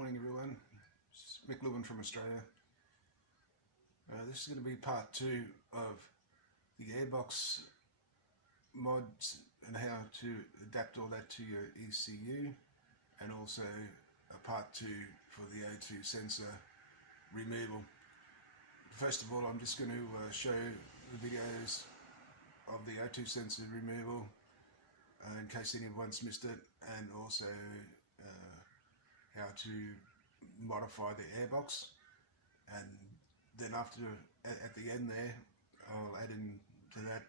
morning everyone, it's Mick Lewin from Australia. This is going to be part 2 of the airbox mods and how to adapt all that to your ECU, and also a part 2 for the O2 sensor removal. First of all, I'm just going to show the videos of the O2 sensor removal in case anyone's missed it, and also how to modify the airbox, and then after at the end there I'll add in to that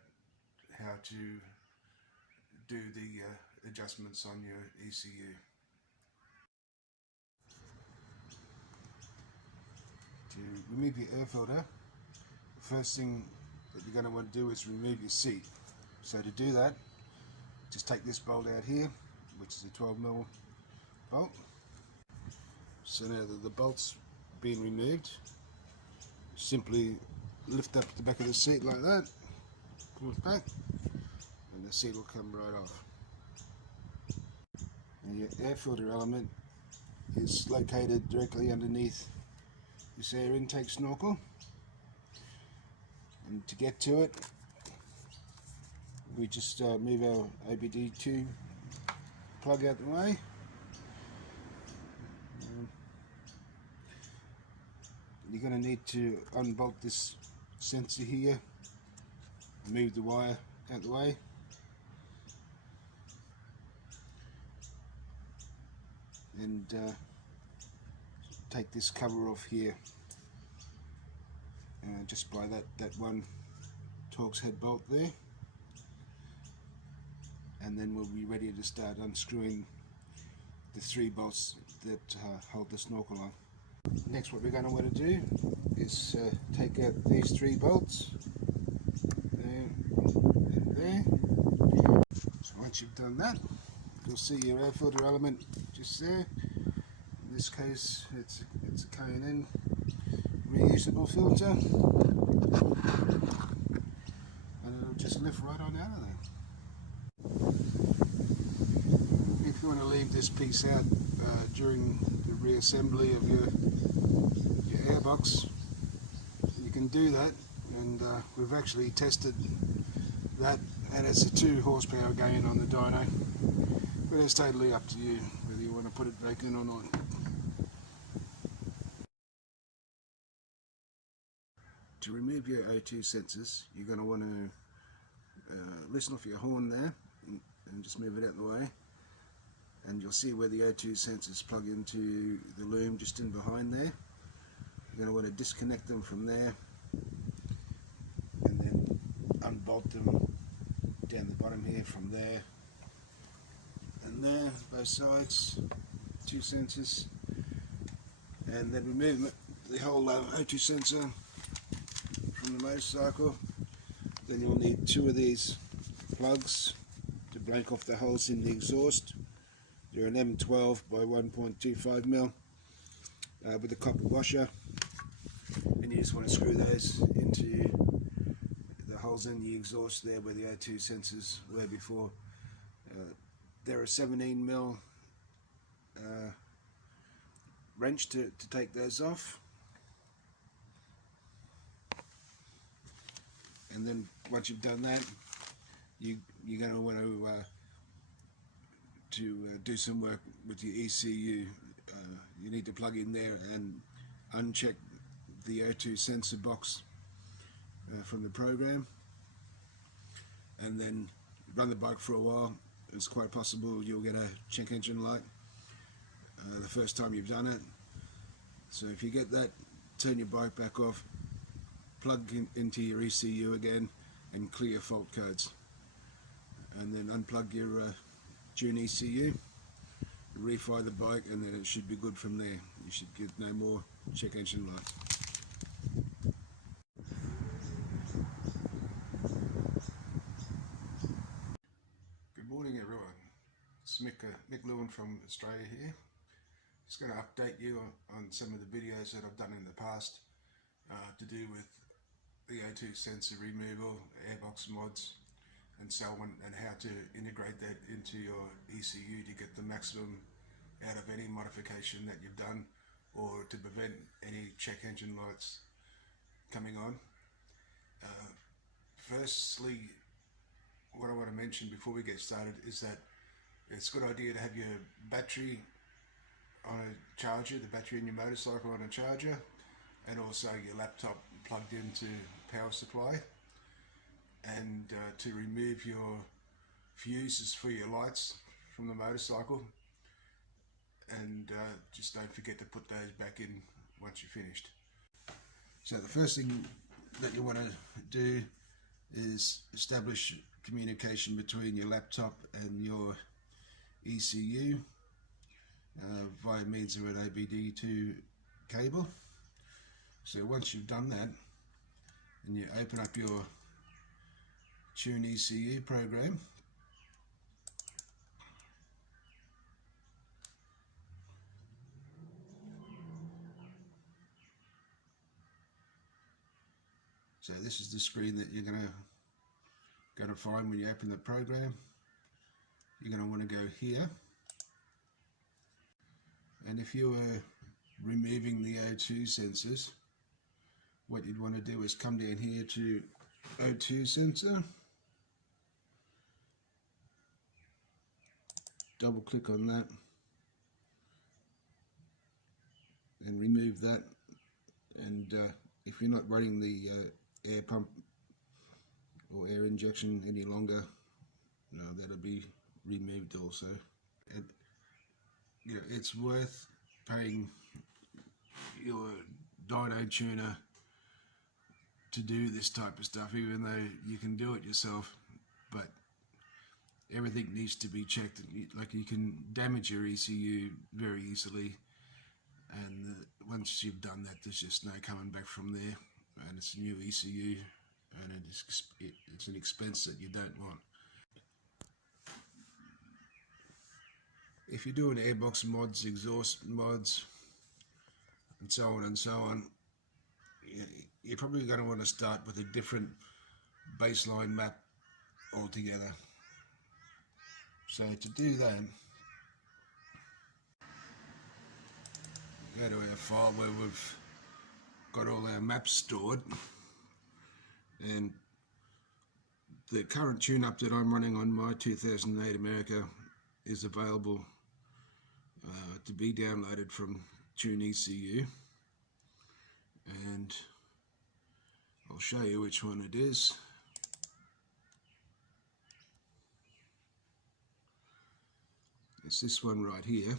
how to do the adjustments on your ECU. To remove your air filter, the first thing that you're going to want to do is remove your seat. So to do that, just take this bolt out here, which is a 12mm bolt. So now that the bolt's been removed, simply lift up the back of the seat like that, pull it back, and the seat will come right off. And your air filter element is located directly underneath this air intake snorkel, and to get to it we just move our OBD2 plug out the way. You're going to need to unbolt this sensor here, move the wire out the way, and take this cover off here just by that one Torx head bolt there, and then we'll be ready to start unscrewing the 3 bolts that hold the snorkel on. Next, what we're going to want to do is take out these 3 bolts, there and there. So once you've done that, you'll see your air filter element just there. In this case, it's a K&N reusable filter, and it'll just lift right on out of there. If you want to leave this piece out during the reassembly of your airbox, you can do that, and we've actually tested that, and it's a 2 horsepower gain on the dyno, but it's totally up to you whether you want to put it back in or not. To remove your O2 sensors, you're going to want to listen off your horn there and just move it out of the way, and you'll see where the O2 sensors plug into the loom just in behind there. You're going to want to disconnect them from there, and then unbolt them down the bottom here from there and there, both sides, 2 sensors, and then remove the whole O2 sensor from the motorcycle. Then you'll need 2 of these plugs to blank off the holes in the exhaust. They're an M12 by 1.25mm with a copper washer, and you just want to screw those into the holes in the exhaust there where the O2 sensors were before. They're a 17mm wrench to take those off, and then once you've done that, you're going to want to do some work with your ECU. You need to plug in there and uncheck the O2 sensor box from the program, and then run the bike for a while. It's quite possible you'll get a check engine light the first time you've done it. So if you get that, turn your bike back off, plug into your ECU again and clear fault codes, and then unplug your tune ECU, refire the bike, and then it should be good from there. You should get no more check engine light. Good morning everyone, it's Mick Lewin from Australia here. Just going to update you on some of the videos that I've done in the past to do with the O2 sensor removal, airbox mods and so on, and how to integrate that into your ECU to get the maximum out of any modification that you've done, or to prevent any check engine lights coming on. Firstly, what I want to mention before we get started is that it's a good idea to have your battery on a charger, the battery in your motorcycle on a charger, and also your laptop plugged into power supply, and to remove your fuses for your lights from the motorcycle, and just don't forget to put those back in once you're finished. So the first thing that you want to do is establish communication between your laptop and your ECU via means of an OBD2 cable. So once you've done that, and you open up your Tune ECU program, so this is the screen that you're going to find when you open the program. You're going to want to go here, and if you were removing the O2 sensors, what you'd want to do is come down here to O2 sensor, double click on that and remove that, and if you're not running the air pump or air injection any longer, that'll be removed also. And it's worth paying your dyno tuner to do this type of stuff, even though you can do it yourself, but everything needs to be checked. Like, you can damage your ECU very easily, and once you've done that, there's just no coming back from there, and it's a new ECU, and it's an expense that you don't want. If you're doing airbox mods, exhaust mods, and so on, you're probably going to want to start with a different baseline map altogether. So to do that, go to our file where we've got all our maps stored, and the current tune-up that I'm running on my 2008 America is available to be downloaded from Tune ECU, and I'll show you which one it is. It's this one right here.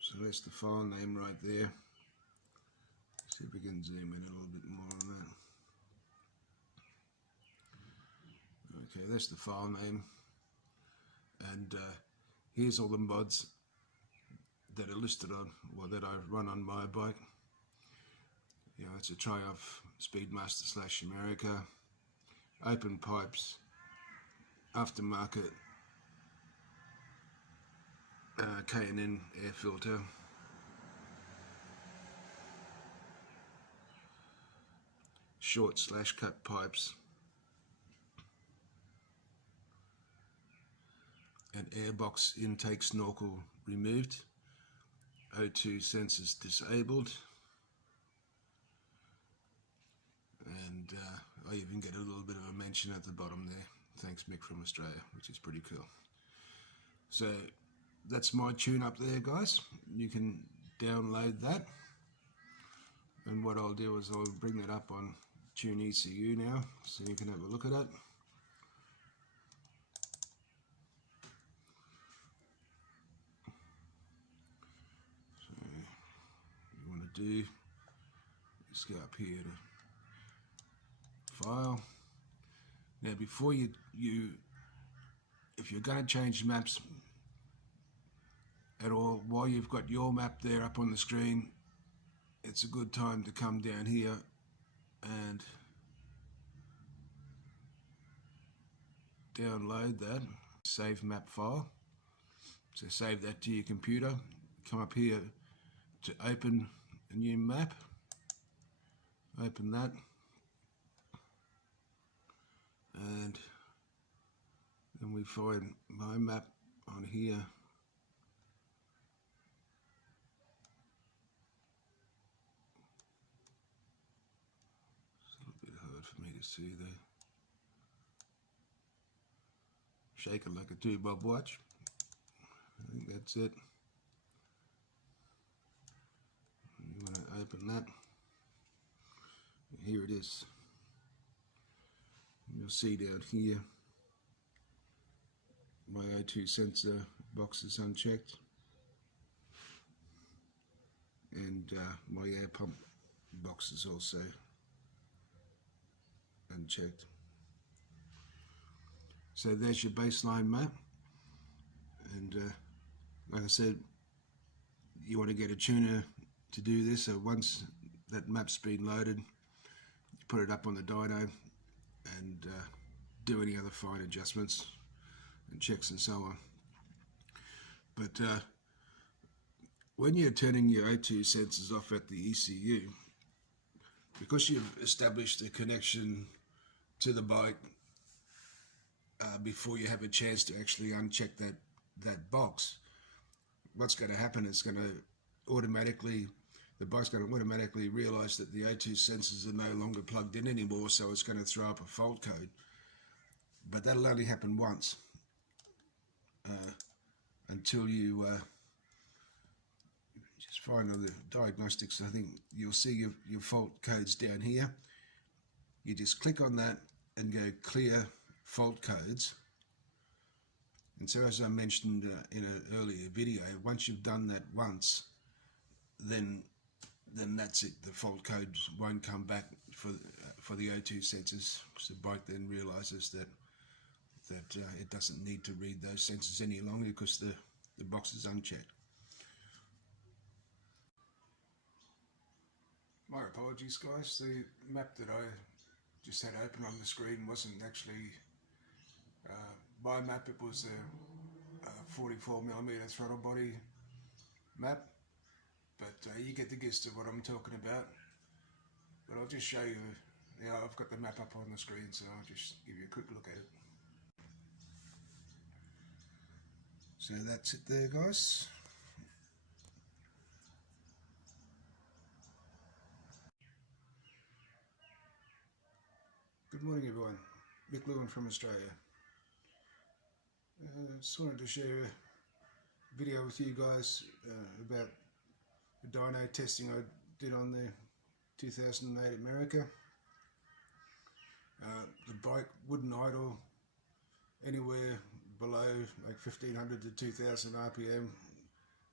So that's the file name right there. See if we can zoom in a little bit more on that. Okay, that's the file name, and here's all the mods that are listed on, or that I run on my bike. It's a Triumph Speedmaster / America, open pipes, aftermarket K&N air filter, short / cut pipes, and airbox intake snorkel removed, O2 sensors disabled, and I even get a little bit of a mention at the bottom there. Thanks, Mick from Australia, which is pretty cool. So that's my tune up there, guys. You can download that, and what I'll do is I'll bring that up on Tune ECU now, so you can have a look at it. So what you want to do is go up here to File. Now, before if you're going to change maps at all, while you've got your map there up on the screen, it's a good time to come down here and download that save map file. So save that to your computer, come up here to open a new map, open that, and and we find my map on here. It's a little bit hard for me to see there. Shaking like a 2-bob watch. I think that's it. You want to open that. Here it is. You'll see down here my O2 sensor box is unchecked, and my air pump box is also unchecked. So there's your baseline map, and like I said, you want to get a tuner to do this. So once that map's been loaded, you put it up on the dyno and do any other fine adjustments and checks and so on. But when you're turning your O2 sensors off at the ECU, because you've established a connection to the bike before you have a chance to actually uncheck that box, what's going to happen is the bike's going to automatically realize that the O2 sensors are no longer plugged in anymore, so it's going to throw up a fault code. But that'll only happen once until you just find all the diagnostics. I think you'll see your fault codes down here. You just click on that and go clear fault codes. And so, as I mentioned in an earlier video, once you've done that once, then that's it. The fault codes won't come back for the O2 sensors, because the bike then realizes that it doesn't need to read those sensors any longer because the box is unchecked. My apologies, guys. The map that I just had open on the screen wasn't actually my map. It was a 44mm throttle body map, but you get the gist of what I'm talking about. But I'll just show you. Yeah, I've got the map up on the screen, so I'll just give you a quick look at it. So that's it there, guys. Good morning, everyone. Mick Lewin from Australia. Just wanted to share a video with you guys about the dyno testing I did on the 2008 America. The bike wouldn't idle anywhere below like 1500 to 2000 RPM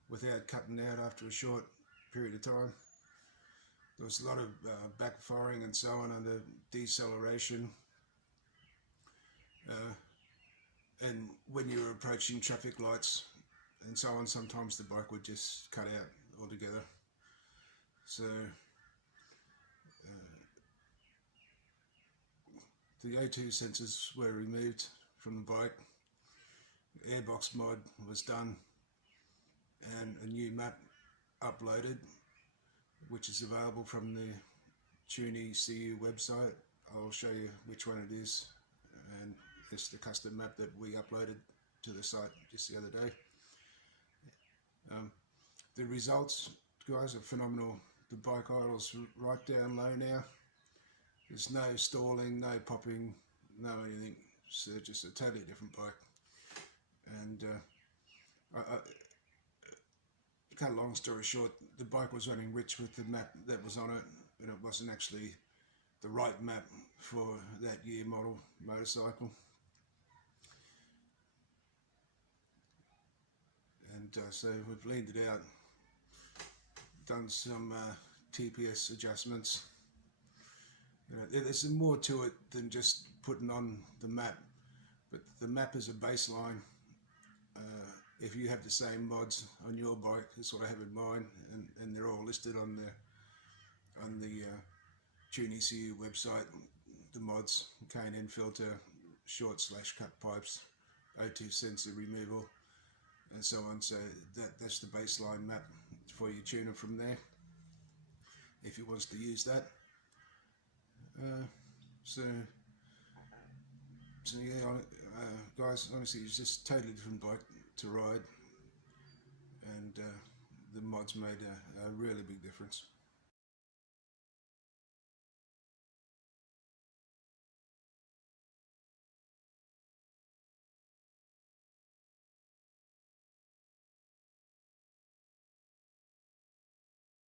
without cutting out after a short period of time. There was a lot of backfiring and so on under deceleration. And when you were approaching traffic lights and so on, sometimes the bike would just cut out altogether. So the O2 sensors were removed from the bike, airbox mod was done, and a new map uploaded, which is available from the TuneECU website. I'll show you which one it is, and it's the custom map that we uploaded to the site just the other day. The results, guys, are phenomenal. The bike idles right down low now. There's no stalling, no popping, no anything. So just a totally different bike. And cut a long story short, the bike was running rich with the map that was on it, and it wasn't actually the right map for that year model motorcycle. And so we've leaned it out, done some TPS adjustments. There's more to it than just putting on the map, but the map is a baseline. If you have the same mods on your bike, that's what I have in mine, and they're all listed on the TuneECU website. The mods: K&N filter, short/cut pipes, O2 sensor removal, and so on. So that's the baseline map for your tuner from there, if he wants to use that. So yeah, guys, honestly, it's just a totally different bike to ride, and the mods made a really big difference.